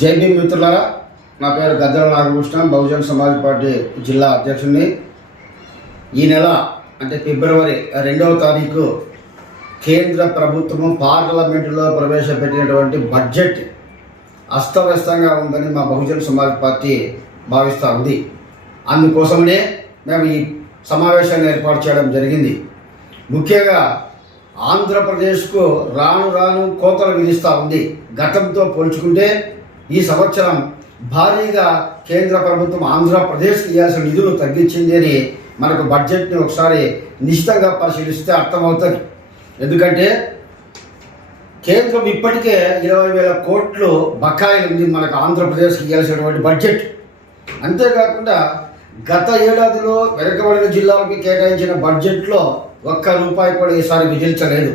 జై భీమ్ మిత్రులారా నా పేరు గద్దల నాగభూషణం బహుజన్ సమాజ్ పార్టీ జిల్లా అధ్యక్షుడిని. ఈ నెల అంటే ఫిబ్రవరి రెండవ తారీఖు కేంద్ర ప్రభుత్వము పార్లమెంటులో ప్రవేశపెట్టినటువంటి బడ్జెట్ అస్తవ్యస్తంగా ఉందని మా బహుజన్ సమాజ్ పార్టీ భావిస్తూ ఉంది. అందుకోసమనే మేము ఈ సమావేశాన్ని ఏర్పాటు చేయడం జరిగింది. ముఖ్యంగా ఆంధ్రప్రదేశ్కు రాను రాను కోతలు విధిస్తూ ఉంది. గతంతో పోల్చుకుంటే ఈ సంవత్సరం భారీగా కేంద్ర ప్రభుత్వం ఆంధ్రప్రదేశ్కి ఇవ్వాల్సిన నిధులు తగ్గించింది అని మనకు బడ్జెట్ని ఒకసారి నిశ్చితంగా పరిశీలిస్తే అర్థమవుతుంది. ఎందుకంటే కేంద్రం ఇప్పటికే ఇరవై వేల కోట్లు బకాయి ఉంది మనకు ఆంధ్రప్రదేశ్కి ఇవ్వాల్సినటువంటి బడ్జెట్. అంతేకాకుండా గత ఏడాదిలో వెనకబడిన జిల్లాలకు కేటాయించిన బడ్జెట్లో ఒక్క రూపాయి కూడా ఈసారి విధించలేదు.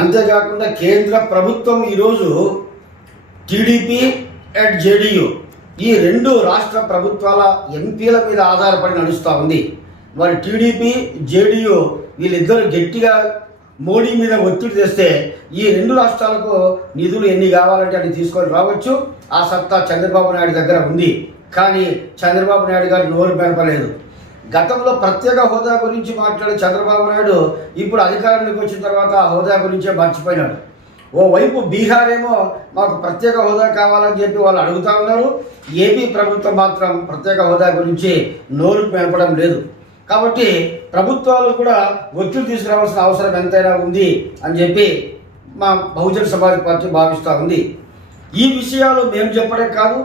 అంతేకాకుండా కేంద్ర ప్రభుత్వం ఈరోజు టీడీపీ అండ్ జేడీయూ ఈ రెండు రాష్ట్ర ప్రభుత్వాల ఎంపీల మీద ఆధారపడి నడుస్తూ ఉంది. మరి టీడీపీ జేడీయూ వీళ్ళిద్దరు గట్టిగా మోడీ మీద ఒత్తిడి తెస్తే ఈ రెండు రాష్ట్రాలకు నిధులు ఎన్ని కావాలంటే అన్ని తీసుకొని రావచ్చు. ఆ సత్తా చంద్రబాబు నాయుడు దగ్గర ఉంది. కానీ చంద్రబాబు నాయుడు గారు నోరు పెరపలేదు గతంలో ప్రత్యేక హోదా గురించి మాట్లాడే చంద్రబాబు నాయుడు ఇప్పుడు అధికారంలోకి వచ్చిన తర్వాత ఆ హోదా గురించే మర్చిపోయినాడు. ఓవైపు బీహార్ ఏమో మాకు ప్రత్యేక హోదా కావాలని చెప్పి వాళ్ళు అడుగుతా ఉన్నారు. ఏపీ ప్రభుత్వం మాత్రం ప్రత్యేక హోదా గురించి నోరు పెంపడం లేదు. కాబట్టి ప్రభుత్వాలు కూడా ఒత్తిడి తీసుకురావాల్సిన అవసరం ఎంతైనా ఉంది అని చెప్పి మా బహుజన సమాజ్ పార్టీ భావిస్తూ ఉంది. ఈ విషయాలు మేము చెప్పడం కాదు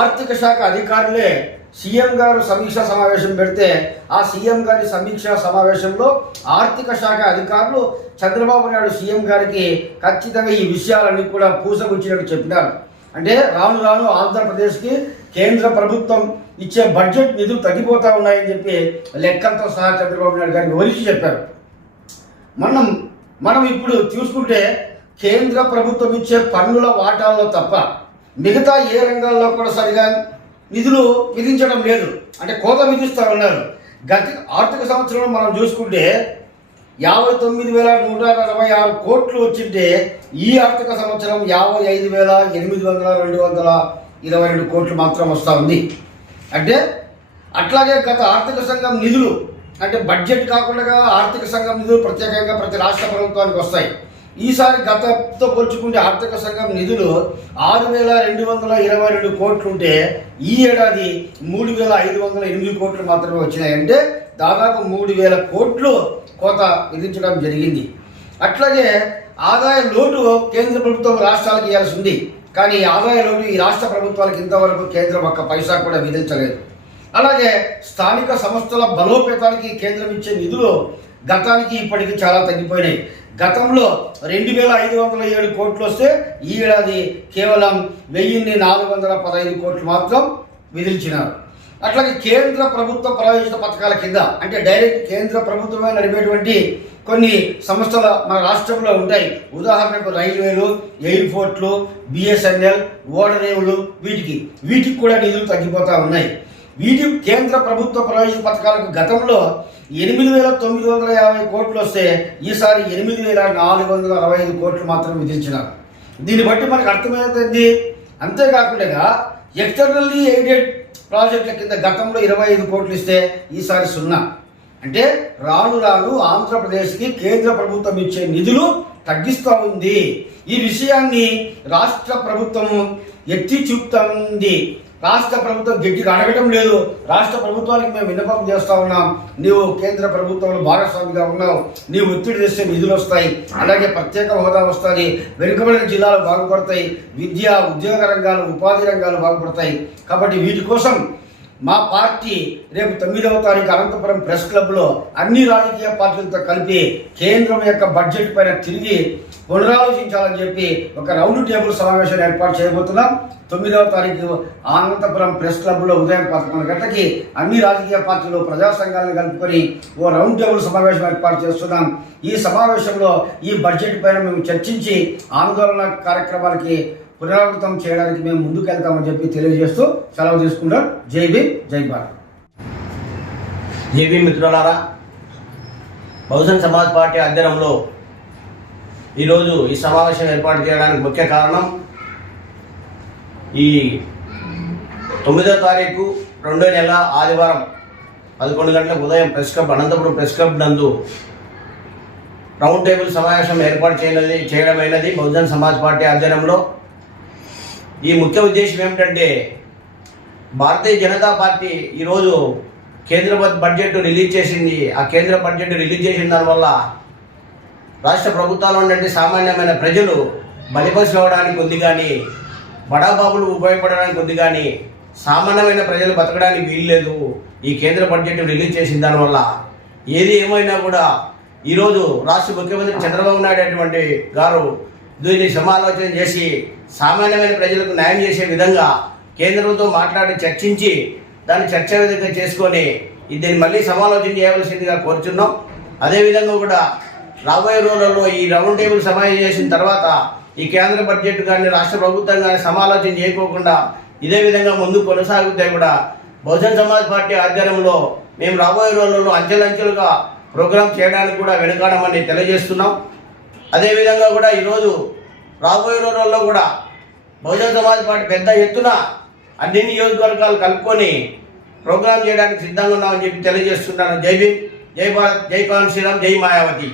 ఆర్థిక శాఖ అధికారులే సీఎం గారు సమీక్షా సమావేశం పెడితే ఆ సీఎం గారి సమీక్షా సమావేశంలో ఆర్థిక శాఖ అధికారులు చంద్రబాబు నాయుడు సీఎం గారికి ఖచ్చితంగా ఈ విషయాలన్నీ కూడా పూసగుచ్చినట్టు చెప్పినారు. అంటే రాను రాను ఆంధ్రప్రదేశ్కి కేంద్ర ప్రభుత్వం ఇచ్చే బడ్జెట్ నిధులు తగ్గిపోతా ఉన్నాయని చెప్పి లెక్కలతో సహా చంద్రబాబు నాయుడు గారికి వివరించి చెప్పారు. మనం మనం ఇప్పుడు చూసుకుంటే కేంద్ర ప్రభుత్వం ఇచ్చే పన్నుల వాటాల్లో తప్ప మిగతా ఏ రంగాల్లో కూడా సరిగా నిధులు విధించడం లేదు. అంటే కోత విధిస్తూ ఉన్నారు. గత ఆర్థిక సంవత్సరంలో మనం చూసుకుంటే యాభై తొమ్మిది వేల నూట నలభై ఆరు కోట్లు వచ్చింటే ఈ ఆర్థిక సంవత్సరం యాభై ఐదు వేల ఎనిమిది వందల రెండు వందల ఇరవై రెండు కోట్లు మాత్రం వస్తూ ఉంది. అంటే అట్లాగే గత ఆర్థిక సంఘం నిధులు అంటే బడ్జెట్ కాకుండా ఆర్థిక సంఘం నిధులు ప్రత్యేకంగా ప్రతి రాష్ట్ర ప్రభుత్వానికి వస్తాయి. ఈసారి గతంతో పోల్చుకుంటే ఆర్థిక సంఘం నిధులు ఆరు వేల రెండు వందల ఇరవై రెండు కోట్లు ఉంటే ఈ ఏడాది మూడు వేల ఐదు వందల ఎనిమిది కోట్లు మాత్రమే వచ్చినాయంటే దాదాపు మూడు వేల కోట్లు కోత విధించడం జరిగింది. అట్లాగే ఆదాయ లోటు కేంద్ర ప్రభుత్వం రాష్ట్రాలకు ఇవ్వాల్సి ఉంది. కానీ ఆదాయ లోటు ఈ రాష్ట్ర ప్రభుత్వాలకు ఇంతవరకు కేంద్రం ఒక్క పైసా కూడా విధించలేదు. అలాగే స్థానిక సంస్థల బలోపేతానికి కేంద్రం ఇచ్చే నిధులు గతానికి ఇప్పటికి చాలా తగ్గిపోయినాయి. గతంలో రెండు వేల ఐదు వందల ఏడు కోట్లు వస్తే ఈ ఏడాది కేవలం వెయ్యిన్ని నాలుగు వందల పదహైదు కోట్లు మాత్రం విధించినారు అట్లాగే కేంద్ర ప్రభుత్వ ప్రాయోజిత పథకాల కింద అంటే డైరెక్ట్ కేంద్ర ప్రభుత్వమే నడిపేటువంటి కొన్ని సంస్థలు మన రాష్ట్రంలో ఉంటాయి. ఉదాహరణకు రైల్వేలు ఎయిర్పోర్ట్లు బిఎస్ఎన్ఎల్ ఓడరేవులు వీటికి. వీటికి కూడా నిధులు తగ్గిపోతూ ఉన్నాయి. వీటి కేంద్ర ప్రభుత్వ ప్రాయోజిత పథకాలకు గతంలో ఎనిమిది వేల తొమ్మిది వందల యాభై కోట్లు వస్తే ఈసారి ఎనిమిది వేల నాలుగు వందల అరవై ఐదు కోట్లు మాత్రం విధించినారు. దీన్ని బట్టి మనకు అర్థమవుతుంది అంతేకాకుండా ఎక్స్టర్నల్లీ ఎయిడెడ్ ప్రాజెక్టుల కింద గతంలో ఇరవై ఐదు కోట్లు ఇస్తే ఈసారి సున్నా. అంటే రాను రాను ఆంధ్రప్రదేశ్కి కేంద్ర ప్రభుత్వం ఇచ్చే నిధులు తగ్గిస్తూ ఉంది. ఈ విషయాన్ని రాష్ట్ర ప్రభుత్వం ఎత్తి చూపుతుంది రాష్ట్ర ప్రభుత్వం గట్టిగా అడగడం లేదు. రాష్ట్ర ప్రభుత్వానికి మేము విన్నపం చేస్తా ఉన్నాం. నీవు కేంద్ర ప్రభుత్వంలో భాగస్వామిగా ఉన్నావు. నీవు ఒత్తిడి చేస్తే నిధులు వస్తాయి. అలాగే ప్రత్యేక హోదా వస్తుంది. వెనుకబడిన జిల్లాలు బాగుపడతాయి. విద్య ఉద్యోగ రంగాలు ఉపాధి రంగాలు బాగుపడతాయి. కాబట్టి వీటి కోసం మా పార్టీ రేపు తొమ్మిదవ తారీఖు అనంతపురం ప్రెస్ క్లబ్లో అన్ని రాజకీయ పార్టీలతో కలిపి కేంద్రం యొక్క బడ్జెట్ పైన తిరిగి పునరాలోచించాలని చెప్పి ఒక రౌండ్ టేబుల్ సమావేశాన్ని ఏర్పాటు చేయబోతున్నాం. తొమ్మిదవ తారీఖు అనంతపురం ప్రెస్ క్లబ్లో ఉదయం పదకొండు గంటలకి అన్ని రాజకీయ పార్టీలు ప్రజా సంఘాలను కలుపుకొని ఓ రౌండ్ టేబుల్ సమావేశం ఏర్పాటు చేస్తున్నాం. ఈ సమావేశంలో ఈ బడ్జెట్ పైన మేము చర్చించి ఆందోళన కార్యక్రమాలకి పునరావృతం చేయడానికి మేము ముందుకు వెళ్తామని చెప్పి తెలియజేస్తూ సెలవు తీసుకుంటాం. జై భీమ్ జై భారత్. జేబీ మిత్రులారా బహుజన్ సమాజ్ పార్టీ అధ్యయనంలో ఈరోజు ఈ సమావేశం ఏర్పాటు చేయడానికి ముఖ్య కారణం ఈ తొమ్మిదో తారీఖు రెండో నెల ఆదివారం పదకొండు గంటలకు ఉదయం press club Anantapuram press club నందు రౌండ్ టేబుల్ సమావేశం ఏర్పాటు చేయనది చేయడమైనది బహుజన్ సమాజ్ పార్టీ ఆధ్వర్యంలో. ఈ ముఖ్య ఉద్దేశం ఏమిటంటే భారతీయ జనతా పార్టీ ఈరోజు కేంద్ర బడ్జెట్ రిలీజ్ చేసింది. ఆ కేంద్ర బడ్జెట్ రిలీజ్ చేసిన దానివల్ల రాష్ట్ర ప్రభుత్వాలు ఉన్నటువంటి సామాన్యమైన ప్రజలు బలిపసి అవడానికి ఉంది కానీ బడాబాబులు ఉపయోగపడడానికి ఉంది కానీ సామాన్యమైన ప్రజలు బతకడానికి వీల్లేదు. ఈ కేంద్ర బడ్జెట్ రిలీజ్ చేసిన దానివల్ల ఏది ఏమైనా కూడా ఈరోజు రాష్ట్ర ముఖ్యమంత్రి చంద్రబాబు నాయుడు అటువంటి గారు దీన్ని సమాలోచన చేసి సామాన్యమైన ప్రజలకు న్యాయం చేసే విధంగా కేంద్రంతో మాట్లాడి చర్చించి దాన్ని చర్చ విధంగా చేసుకొని దీన్ని మళ్ళీ సమాలోచన చేయవలసిందిగా కోరుచున్నాం. అదేవిధంగా కూడా రాబోయే రోజులలో ఈ రౌండ్ టేబుల్ సమావేశం చేసిన తర్వాత ఈ కేంద్ర బడ్జెట్ కానీ రాష్ట్ర ప్రభుత్వం కానీ సమాలోచన చేయకోకుండా ఇదే విధంగా ముందు కొనసాగితే కూడా బహుజన్ సమాజ్ పార్టీ ఆధ్వర్యంలో మేము రాబోయే రోజులలో అంచెలంచెలుగా ప్రోగ్రాం చేయడానికి కూడా వెనుకాడమని తెలియజేస్తున్నాం. అదేవిధంగా కూడా ఈరోజు రాబోయే రోజుల్లో కూడా బహుజన్ సమాజ్ పార్టీ పెద్ద ఎత్తున అన్ని నియోజకవర్గాలు కలుపుకొని ప్రోగ్రాం చేయడానికి సిద్ధంగా ఉన్నామని చెప్పి తెలియజేస్తున్నాను. జై భీమ్ జై భారత్ జై పవన్ శ్రీరామ్ జై మాయావతి.